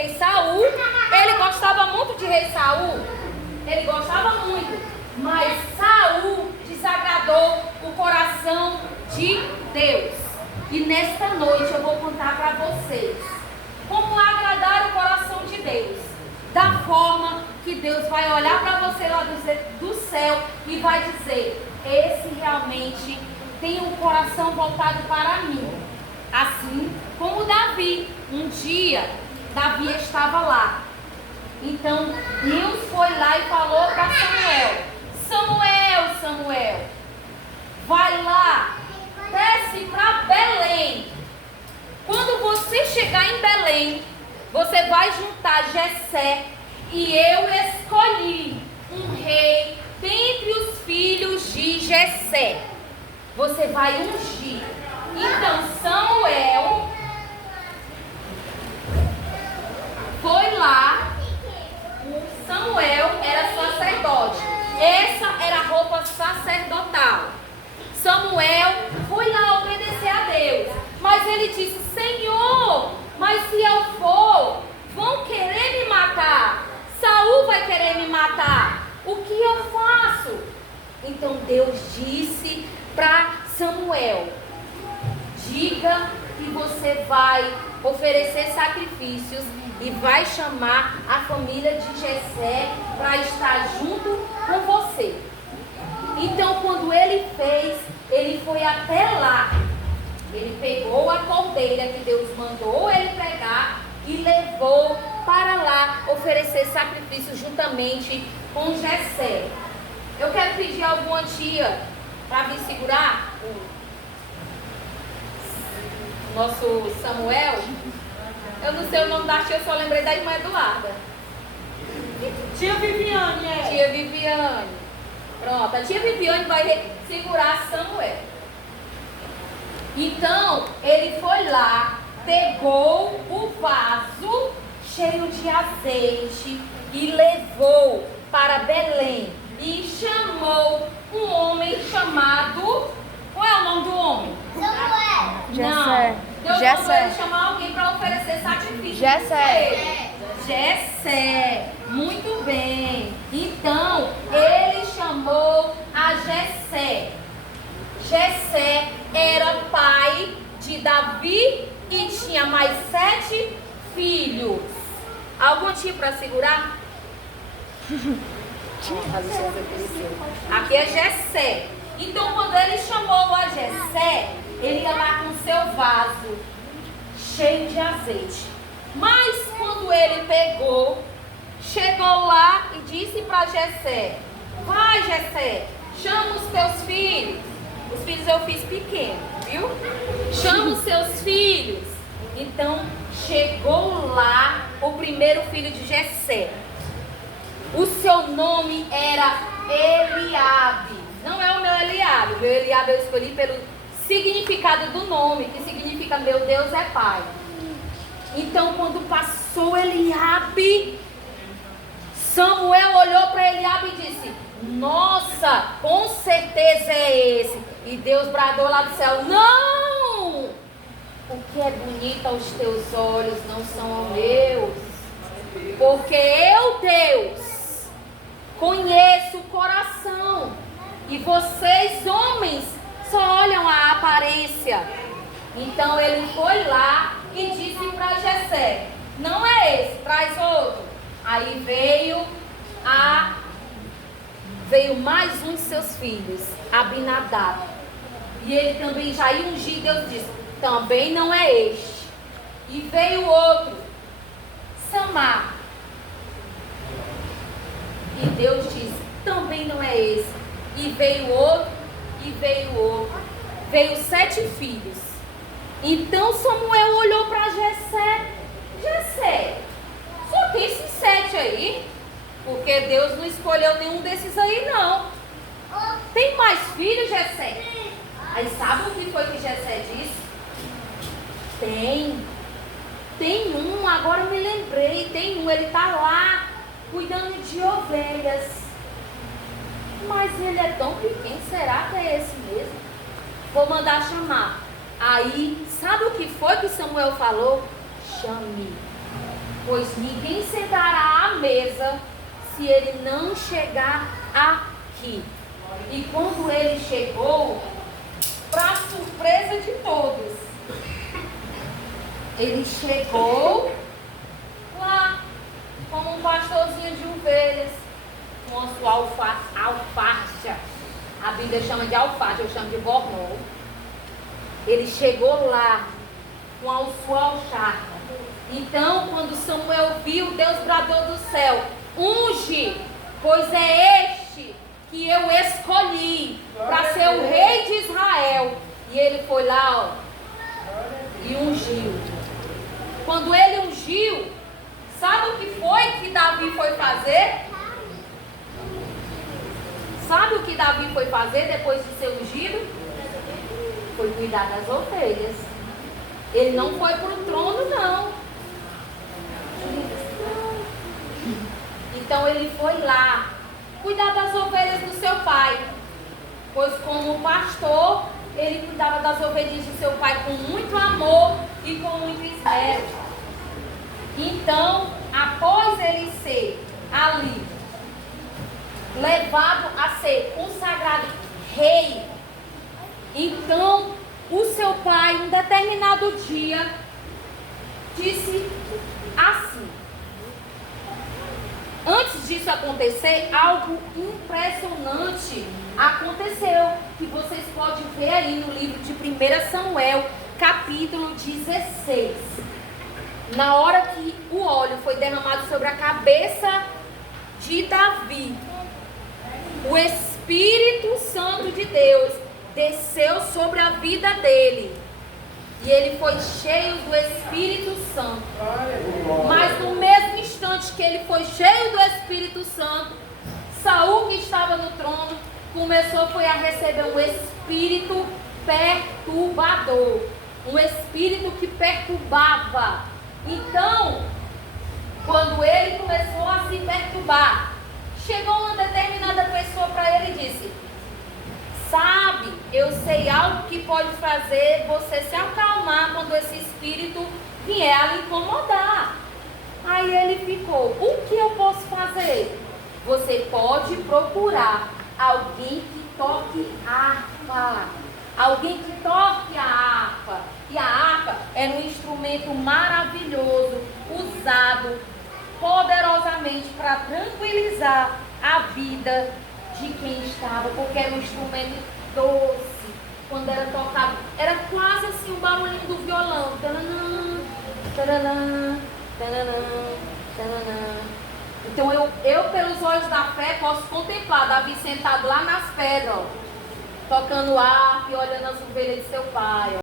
rei Saul. Ele gostava muito de rei Saul. Ele gostava muito. Mas Saul desagradou o coração de Deus. E nesta noite eu vou contar para vocês como agradar o coração de Deus. Da forma que Deus vai olhar para você lá do céu e vai dizer: esse realmente tem um coração voltado para mim. Assim como Davi. Um dia Davi estava lá. Então Deus foi lá e falou para Samuel: Samuel, Samuel, vai lá, desce para Belém. Quando você chegar em Belém, você vai juntar Jessé, e eu escolhi um rei dentre os filhos de Jessé. Você vai ungir. Então Samuel foi lá. Samuel era sacerdote. Essa era a roupa sacerdotal. Samuel foi lá obedecer a Deus. Mas ele disse: Senhor, mas se eu for, vão querer me matar. Saul vai querer me matar. O que eu faço? Então Deus disse para Samuel: diga que você vai oferecer sacrifícios e vai chamar a família de Jessé para estar junto com você. Então quando ele fez, ele foi até lá. Ele pegou a cordeira que Deus mandou ele pegar e levou para lá oferecer sacrifício juntamente com Jessé. Eu quero pedir a alguma tia para vir segurar o nosso Samuel. Eu não sei o nome da tia, eu só lembrei da irmã Eduarda. Tia Viviane, Tia Viviane. Pronto, a tia Viviane vai segurar Samuel. Então, ele foi lá, pegou o vaso cheio de azeite e levou para Belém. E chamou um homem chamado... Qual é o nome do homem? Samuel. Não. Deus mandou ele chamar alguém para oferecer sacrifício. Jessé. Muito bem. Então, ele chamou a Jessé. Jessé era pai de Davi e tinha mais 7 filhos. Algum tio para segurar? Aqui é Jessé. Então, quando ele chamou a Jessé, ele ia lá com seu vaso cheio de azeite. Mas quando ele pegou, chegou lá e disse para Jessé: vai, Jessé, chama os teus filhos. Os filhos eu fiz pequeno, viu? Chama os seus filhos. Então chegou lá o primeiro filho de Jessé. O seu nome era Eliabe. Não é o meu Eliabe. O meu Eliabe eu escolhi pelo significado do nome, que significa meu Deus é Pai. Então quando passou Eliabe, Samuel olhou para Eliabe e disse: nossa, com certeza é esse. E Deus bradou lá do céu: não! O que é bonito aos teus olhos não são aos meus. Porque eu, Deus, conheço o coração. E vocês, homens, só olham a aparência. Então ele foi lá e disse para Jessé: não é esse, traz outro. Aí veio mais um de seus filhos, Abinadab. E ele também já ia ungir. Deus disse: também não é este. E veio outro, Samar. E Deus disse: também não é esse. E veio outro, e veio outro. Veio 7 filhos. Então Samuel olhou para Jessé: Jessé, só tem esses 7 aí? Porque Deus não escolheu nenhum desses aí, não. Tem mais filhos, Jessé? Aí sabe o que foi que Jessé disse? Tem um, agora eu me lembrei. Tem um, ele está lá cuidando de ovelhas. Mas ele é tão pequeno, será que é esse mesmo? Vou mandar chamar. Aí, sabe o que foi que Samuel falou? Chame. pois ninguém sentará à mesa se ele não chegar aqui. E quando ele chegou, para surpresa de todos, ele chegou lá como um pastorzinho de ovelhas, com a sua alfaixa. A Bíblia chama de alfaixa, eu chamo de bornol. Ele chegou lá com a sua alcharca. Então, quando Samuel viu, Deus bradou do céu: unge, pois é este que eu escolhi para ser o rei de Israel. E ele foi lá, e ungiu. Quando ele ungiu, sabe o que foi que Davi foi fazer? Sabe o que Davi foi fazer depois de ser ungido? Foi cuidar das ovelhas. Ele não foi para o trono, não. Então ele foi lá cuidar das ovelhas do seu pai. Pois como pastor, ele cuidava das ovelhas do seu pai com muito amor e com muito esmero. Então, após ele ser ali levado a ser consagrado rei, então o seu pai, um determinado dia, disse assim. Antes disso acontecer, algo impressionante aconteceu, que vocês podem ver aí no livro de 1 Samuel, capítulo 16. Na hora que o óleo foi derramado sobre a cabeça de Davi, o Espírito Santo de Deus desceu sobre a vida dele. E ele foi cheio do Espírito Santo. Mas no mesmo instante que ele foi cheio do Espírito Santo, Saul, que estava no trono, começou a receber um espírito perturbador. Um espírito que perturbava. Então, quando ele começou a se perturbar, chegou uma determinada pessoa para ele e disse: sabe, eu sei algo que pode fazer você se acalmar quando esse espírito vier a lhe incomodar. Aí ele ficou: o que eu posso fazer? Você pode procurar alguém que toque harpa. Alguém que toque a harpa. E a harpa era um instrumento maravilhoso, usado poderosamente para tranquilizar a vida de quem estava, porque era um instrumento doce. Quando era tocado, era quase assim o barulhinho do violão. Taranã, taranã, taranã, taranã. Então eu pelos olhos da fé posso contemplar Davi sentado lá nas pedras, ó, tocando harpa e olhando as ovelhas de seu pai, ó.